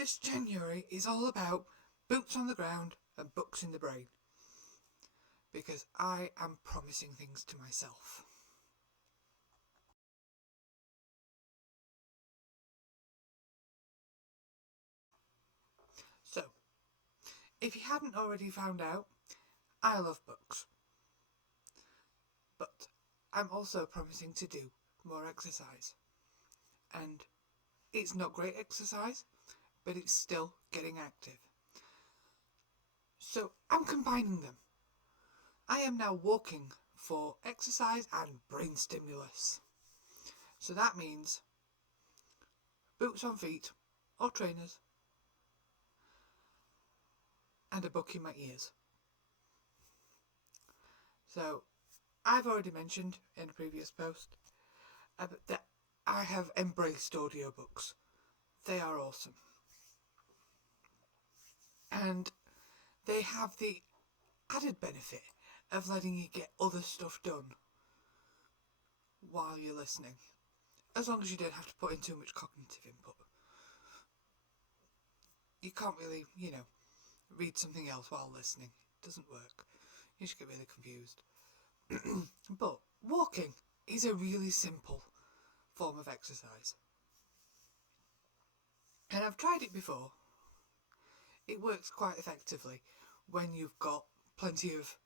This January is all about boots on the ground and books in the brain. Because I am promising things to myself. So, if you hadn't already found out, I love books. But I'm also promising to do more exercise. And it's not great exercise, but it's still getting active. So I'm combining them. I am now walking for exercise and brain stimulus. So that means boots on feet or trainers and a book in my ears. So I've already mentioned in a previous post that I have embraced audiobooks. They are awesome. And they have the added benefit of letting you get other stuff done while you're listening. As long as you don't have to put in too much cognitive input. You can't really, read something else while listening. It doesn't work. You just get really confused. But walking is a really simple form of exercise. And I've tried it before. It works quite effectively when you've got plenty of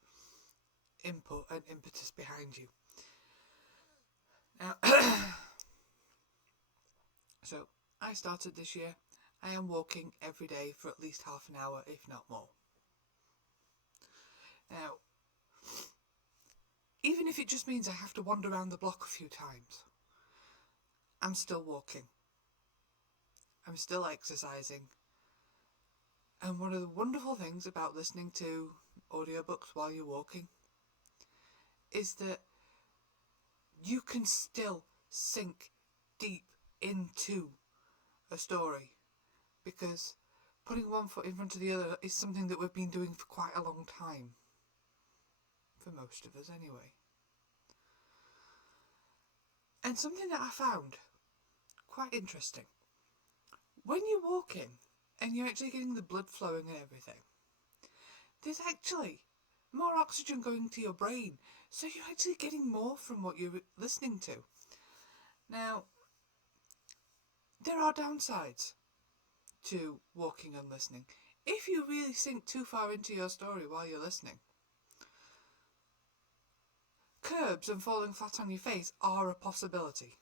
input and impetus behind you. Now, so I started this year. I am walking every day for at least half an hour, if not more. Now, even if it just means I have to wander around the block a few times, I'm still walking. I'm still exercising. And one of the wonderful things about listening to audiobooks while you're walking is that you can still sink deep into a story, because putting one foot in front of the other is something that we've been doing for quite a long time. For most of us, anyway. And something that I found quite interesting. When you're walking and you're actually getting the blood flowing and everything, there's actually more oxygen going to your brain. So you're actually getting more from what you're listening to. Now, there are downsides to walking and listening. If you really sink too far into your story while you're listening, curbs and falling flat on your face are a possibility.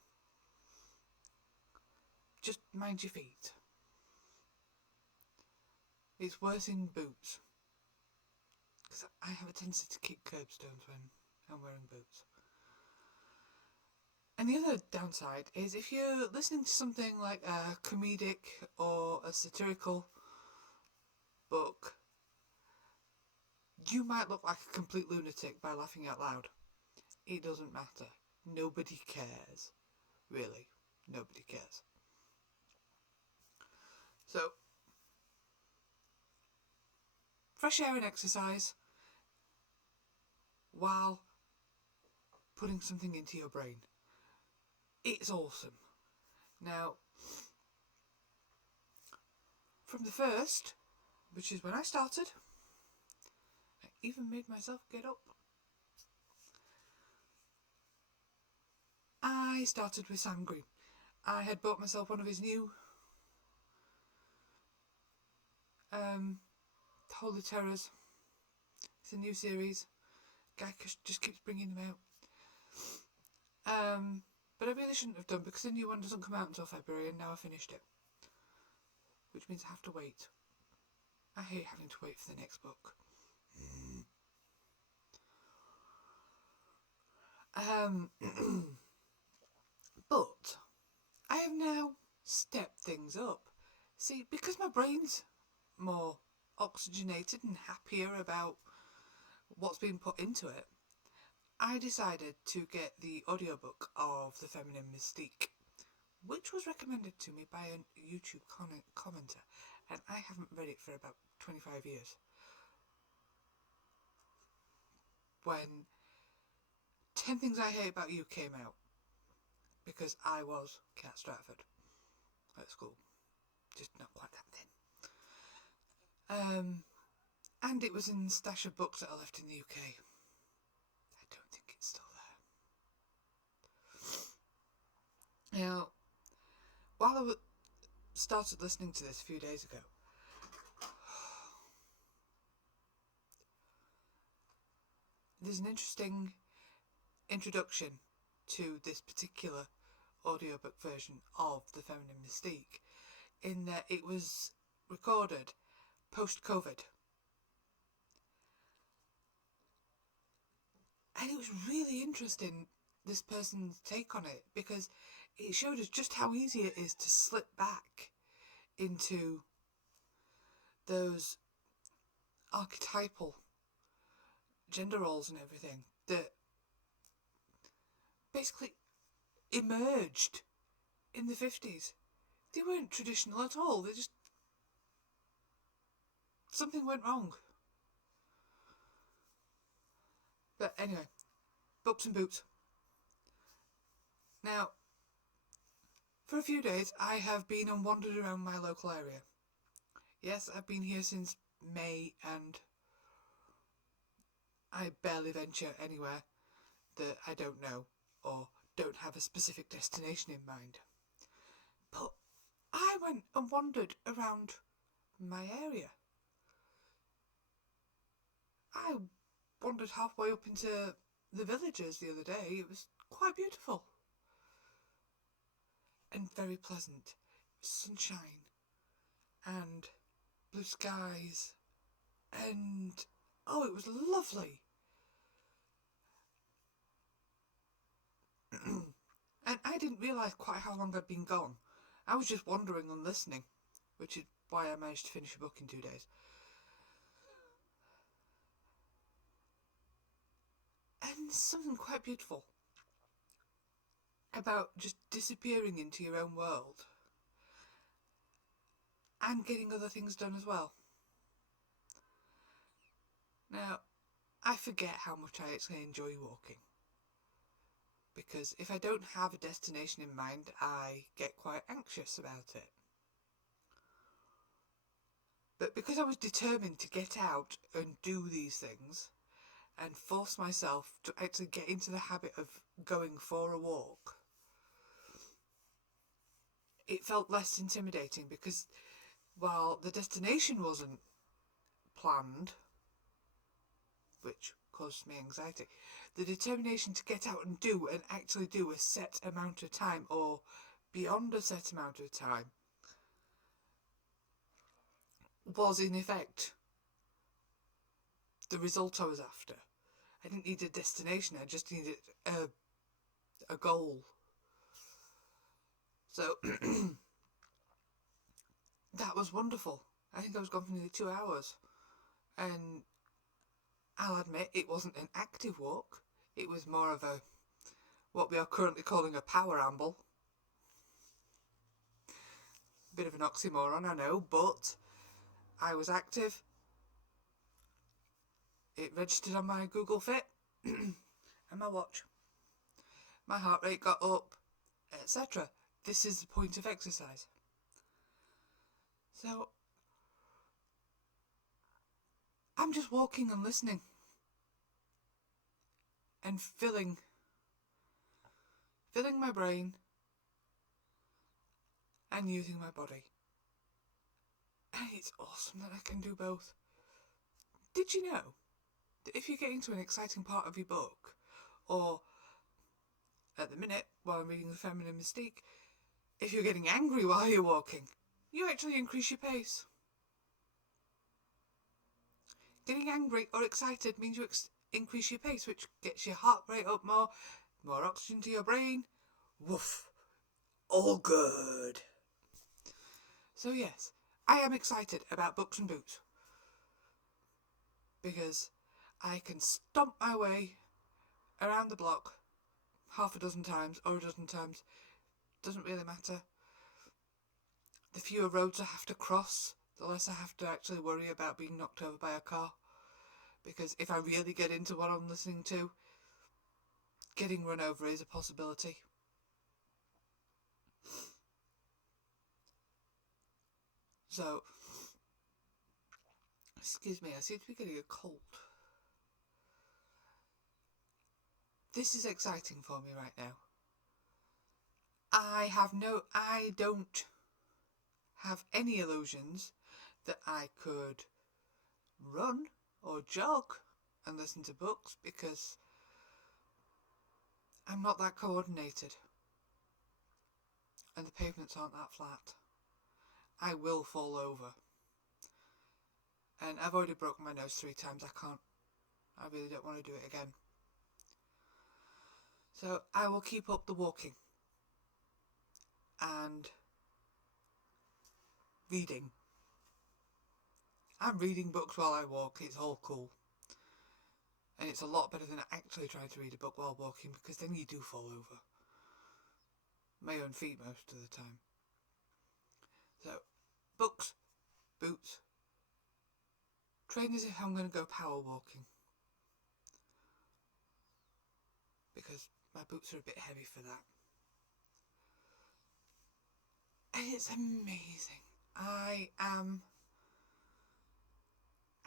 Just mind your feet. It's worse in boots. Because I have a tendency to kick curbstones when I'm wearing boots. And the other downside is if you're listening to something like a comedic or a satirical book, you might look like a complete lunatic by laughing out loud. It doesn't matter. Nobody cares. Really. Nobody cares. So, fresh air and exercise while putting something into your brain. It's awesome. Now, from the first, which is when I started, I even made myself get up. I started with Sam Green. I had bought myself one of his new Holy Terrors. It's a new series. Guy just keeps bringing them out. But I really shouldn't have done, because the new one doesn't come out until February, and now I finished it. Which means I have to wait. I hate having to wait for the next book. But I have now stepped things up. See, because my brain's more oxygenated and happier about what's being put into it, I decided to get the audiobook of The Feminine Mystique, which was recommended to me by a YouTube commenter, and I haven't read it for about 25 years. When 10 Things I Hate About You came out, because I was Cat Stratford at school. Just not quite that thin. And it was in the stash of books that I left in the UK. I don't think it's still there. Now, while I started listening to this a few days ago, there's an interesting introduction to this particular audiobook version of The Feminine Mystique, in that it was recorded post-COVID. And it was really interesting, this person's take on it, because it showed us just how easy it is to slip back into those archetypal gender roles and everything that basically emerged in the 50s. They weren't traditional at all. They just... something went wrong. But anyway, Books and Boots. Now, for a few days I have been and wandered around my local area. Yes, I've been here since May, and I barely venture anywhere that I don't know or don't have a specific destination in mind. But I went and wandered around my area. I wandered halfway up into the villages the other day. It was quite beautiful and very pleasant. Sunshine and blue skies, and oh, it was lovely. And I didn't realise quite how long I'd been gone. I was just wandering and listening, which is why I managed to finish a book in 2 days. And there's something quite beautiful about just disappearing into your own world and getting other things done as well. Now, I forget how much I actually enjoy walking, because if I don't have a destination in mind, I get quite anxious about it. But because I was determined to get out and do these things and force myself to actually get into the habit of going for a walk, it felt less intimidating, because while the destination wasn't planned, which caused me anxiety, the determination to get out and do and actually do a set amount of time or beyond a set amount of time was in effect the result I was after. I didn't need a destination, I just needed a goal. So that was wonderful. I think I was gone for nearly 2 hours, and I'll admit it wasn't an active walk. It was more of a, what we are currently calling a power amble. Bit of an oxymoron, I know, but I was active. It registered on my Google Fit and my watch. My heart rate got up, etc. This is the point of exercise. So I'm just walking and listening and filling my brain and using my body. And it's awesome that I can do both. Did you know that if you're getting to an exciting part of your book, or at the minute while I'm reading The Feminine Mystique, if you're getting angry while you're walking, you actually increase your pace. Getting angry or excited means you increase your pace, which gets your heart rate up more oxygen to your brain. Woof. All good. So yes, I am excited about Books and Boots, because I can stomp my way around the block half a dozen times or a dozen times. Doesn't really matter. The fewer roads I have to cross, the less I have to actually worry about being knocked over by a car. Because if I really get into what I'm listening to, getting run over is a possibility. So Excuse me, I seem to be getting a cold. This is exciting for me right now. I don't have any illusions that I could run or jog and listen to books because I'm not that coordinated and the pavements aren't that flat. I will fall over. And I've already broken my nose 3 times. I really don't want to do it again. So I will keep up the walking and reading. I'm reading books while I walk. It's all cool. And it's a lot better than actually trying to read a book while walking, because then you do fall over. My own feet most of the time. So, books, boots. Train as if I'm going to go power walking. Because my boots are a bit heavy for that. And it's amazing. I am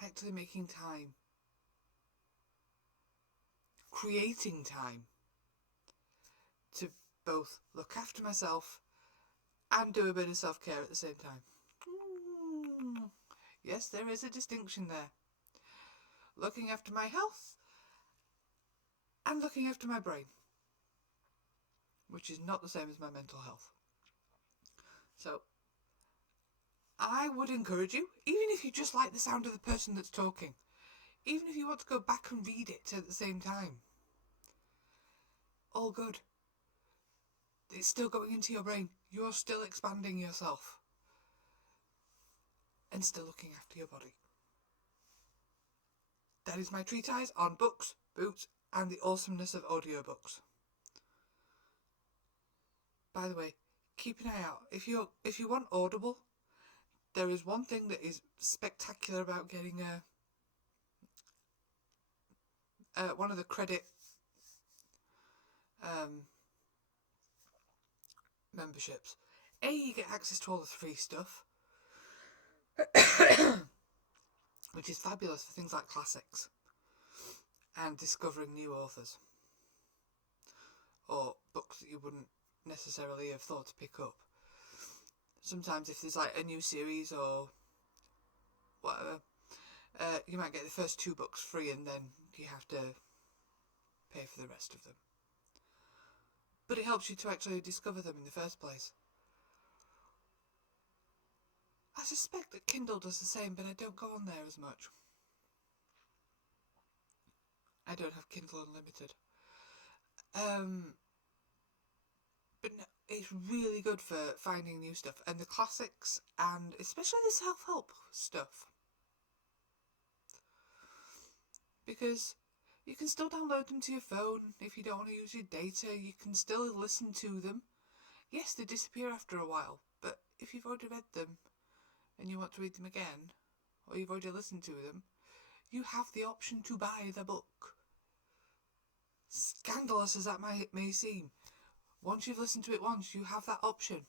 actually making time. Creating time to both look after myself and do a bit of self-care at the same time. Yes, there is a distinction there. Looking after my health and looking after my brain, which is not the same as my mental health. So I would encourage you, even if you just like the sound of the person that's talking, even if you want to go back and read it at the same time, all good. It's still going into your brain. You're still expanding yourself and still looking after your body. That is my treatise on books, boots, and the awesomeness of audiobooks. By the way, keep an eye out. If you want Audible, there is one thing that is spectacular about getting one of the credit memberships. You get access to all the free stuff, which is fabulous for things like classics and discovering new authors or books that you wouldn't necessarily have thought to pick up. Sometimes if there's like a new series or whatever, you might get the first 2 books free and then you have to pay for the rest of them. But it helps you to actually discover them in the first place. I suspect that Kindle does the same, but I don't go on there as much. I don't have Kindle Unlimited. But no, it's really good for finding new stuff, and the classics, and especially the self-help stuff. Because you can still download them to your phone. If you don't want to use your data, you can still listen to them. Yes, they disappear after a while, but if you've already read them and you want to read them again, or you've already listened to them, you have the option to buy the book. Scandalous as that may seem, once you've listened to it once, you have that option.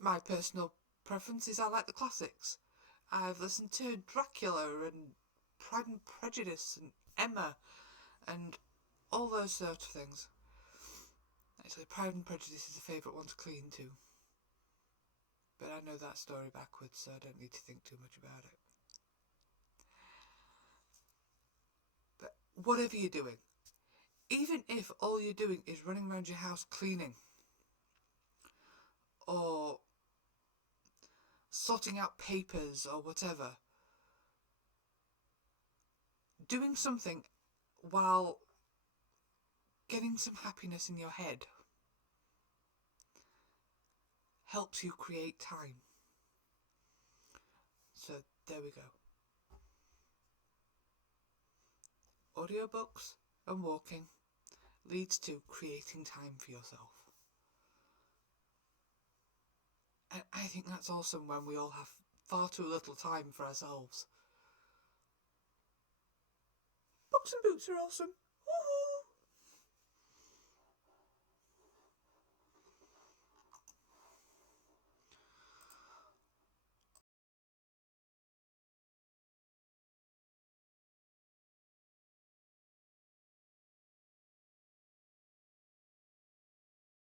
My personal preference is I like the classics. I've listened to Dracula and Pride and Prejudice and Emma and all those sort of things. Actually, Pride and Prejudice is a favourite one to clean to. But I know that story backwards, so I don't need to think too much about it. But whatever you're doing, even if all you're doing is running around your house cleaning or sorting out papers or whatever, doing something while getting some happiness in your head helps you create time. So there we go. Audiobooks and walking leads to creating time for yourself. And I think that's awesome when we all have far too little time for ourselves. Books and boots are awesome.